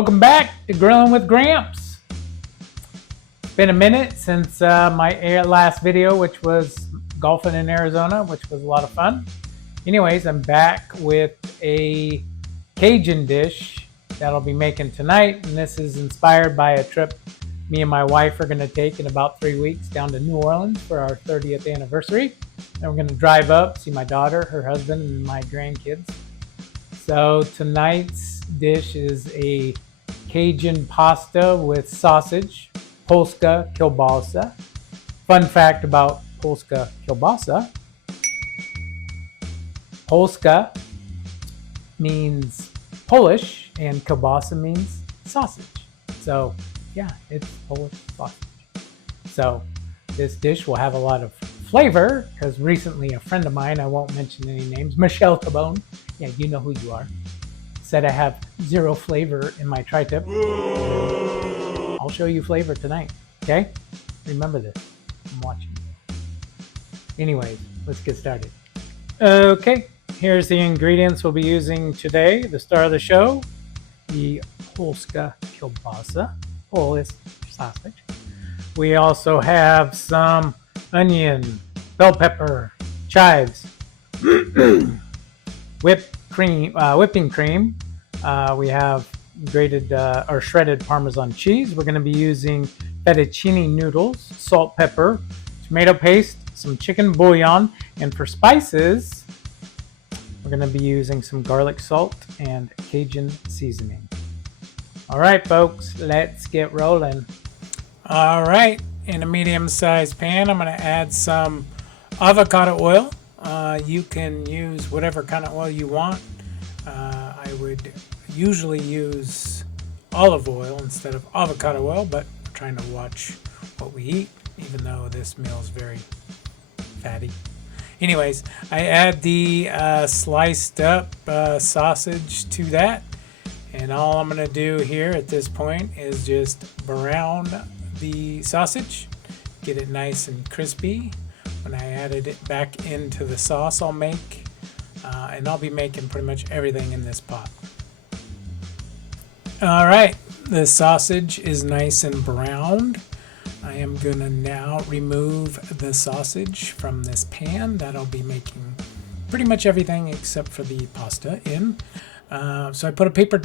Welcome back to Grilling with Gramps. It's been a minute since my last video, which was golfing in Arizona, which was a lot of fun. Anyways, I'm back with a Cajun dish that I'll be making tonight, and this is inspired by a trip me and my wife are going to take in about 3 weeks down to New Orleans for our 30th anniversary. And we're going to drive up, see my daughter, her husband, and my grandkids. So tonight's dish is a Cajun pasta with sausage, Polska kielbasa. Fun fact about Polska kielbasa: Polska means Polish and kielbasa means sausage. So yeah, it's Polish sausage. So this dish will have a lot of flavor because recently a friend of mine, I won't mention any names, Michelle Tabone, yeah, you know who you are, said I have zero flavor in my tri-tip. I'll show you flavor tonight, okay? Remember this, I'm watching you. Anyways, let's get started. Okay, here's the ingredients we'll be using today. The star of the show, the Polska kielbasa, Polish sausage. We also have some onion, bell pepper, chives, whipping cream. We have grated or shredded Parmesan cheese. We're going to be using fettuccine noodles, salt, pepper, tomato paste, some chicken bouillon, and for spices, we're going to be using some garlic salt and Cajun seasoning. All right, folks, let's get rolling. All right, in a medium-sized pan, I'm going to add some avocado oil. You can use whatever kind of oil you want. I would usually use olive oil instead of avocado oil, but we're trying to watch what we eat, even though this meal is very fatty. Anyways, I add the sliced up sausage to that, and all I'm going to do here at this point is just brown the sausage, get it nice and crispy. When I added it back into the sauce I'll make, and I'll be making pretty much everything in this pot. All right, the sausage is nice and browned. I am gonna now remove the sausage from this pan that I'll be making pretty much everything except for the pasta in. So I put a paper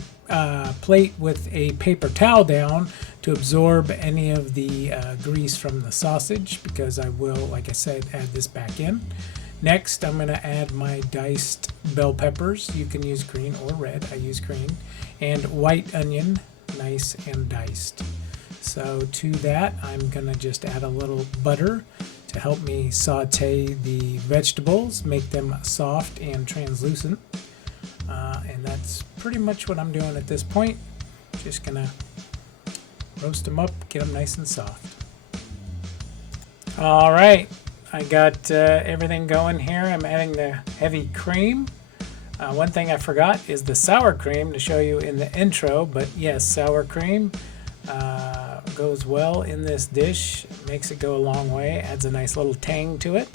plate with a paper towel down to absorb any of the grease from the sausage, because I will, like I said, add this back in. Next, I'm going to add my diced bell peppers. You can use green or red. I use green. And white onion, nice and diced. So to that, I'm going to just add a little butter to help me saute the vegetables, make them soft and translucent. And that's pretty much what I'm doing at this point. Just gonna roast them up, get them nice and soft. All right, I got everything going here. I'm adding the heavy cream. One thing I forgot is the sour cream to show you in the intro, but yes, sour cream goes well in this dish. Makes it go a long way, adds a nice little tang to it.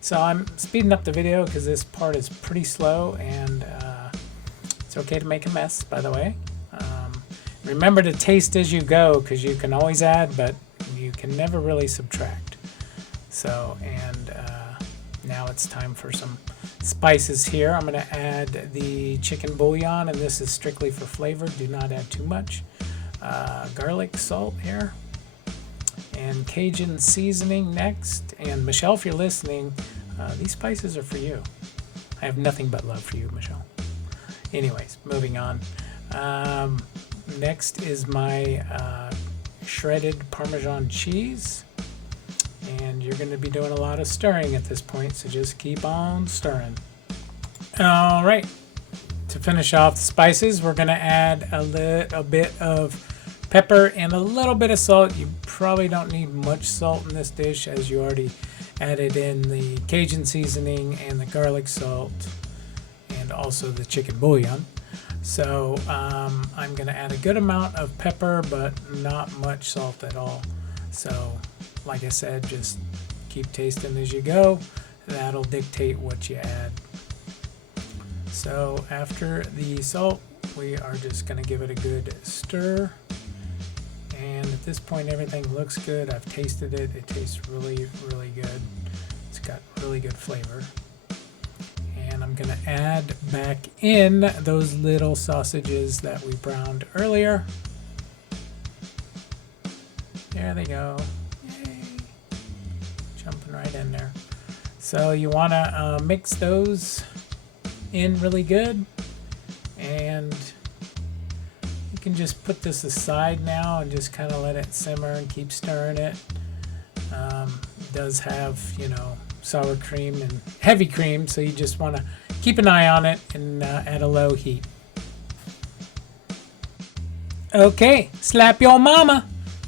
So I'm speeding up the video because this part is pretty slow, and it's okay to make a mess, by the way. Remember to taste as you go, because you can always add, but you can never really subtract. So, and now it's time for some spices here. I'm going to add the chicken bouillon, and this is strictly for flavor. Do not add too much. Garlic salt here. And Cajun seasoning next. And Michelle, if you're listening, these spices are for you. I have nothing but love for you, Michelle. Anyways, moving on. Next is my shredded Parmesan cheese. And you're going to be doing a lot of stirring at this point, so just keep on stirring. All right. To finish off the spices, we're going to add a little bit of pepper and a little bit of salt. You probably don't need much salt in this dish, as you already added in the Cajun seasoning and the garlic salt, and also the chicken bouillon. So I'm going to add a good amount of pepper, but not much salt at all. So like I said, just keep tasting as you go. That'll dictate what you add. So after the salt we are just going to give it a good stir. And at this point, everything looks good. I've tasted it. It tastes really, really good. It's got really good flavor. And I'm going to add back in those little sausages that we browned earlier. There they go. Yay. Jumping right in there. So you want to mix those in really good. And you can just put this aside now and just kind of let it simmer and keep stirring it. It does have, you know, sour cream and heavy cream, so you just want to keep an eye on it and at a low heat. Okay, slap your mama.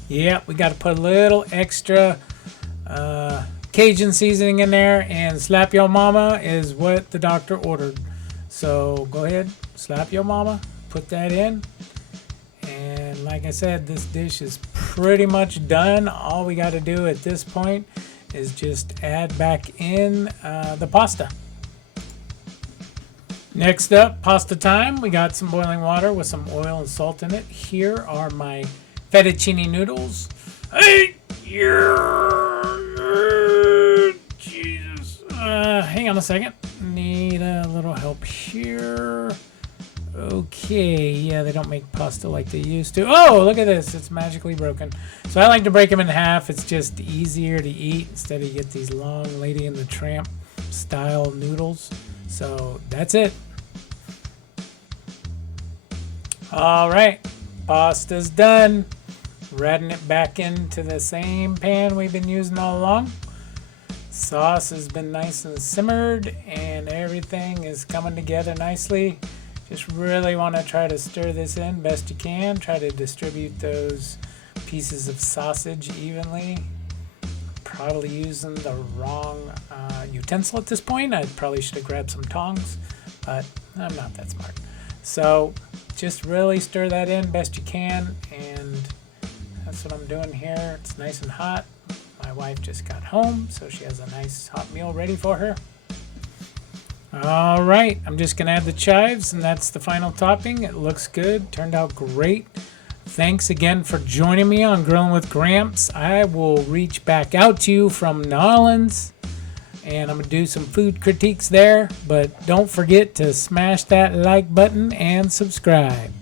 Yeah, we got to put a little extra Cajun seasoning in there, and slap your mama is what the doctor ordered. So go ahead, slap your mama, put that in. And like I said, this dish is pretty much done. All we got to do at this point is just add back in the pasta. Next up, pasta time. We got some boiling water with some oil and salt in it. Here are my fettuccine noodles. Hey, Jesus. Hang on a second. Need a little help here. Okay, yeah, they don't make pasta like they used to. Oh, look at this. It's magically broken. So I like to break them in half. It's just easier to eat instead of you get these long Lady and the Tramp style noodles. So that's it. All right, pasta's done. Adding it back into the same pan we've been using all along. Sauce has been nice and simmered and everything is coming together nicely. Just really want to try to stir this in best you can. Try to distribute those pieces of sausage evenly. Probably using the wrong utensil at this point. I probably should have grabbed some tongs, but I'm not that smart. So just really stir that in best you can, and that's what I'm doing here. It's nice and hot. My wife just got home, so she has a nice hot meal ready for her. All right, I'm just gonna add the chives, and that's the final topping. It looks good, turned out great. Thanks again for joining me on Grilling with Gramps. I will reach back out to you from New Orleans, and I'm gonna do some food critiques there, but don't forget to smash that like button and subscribe.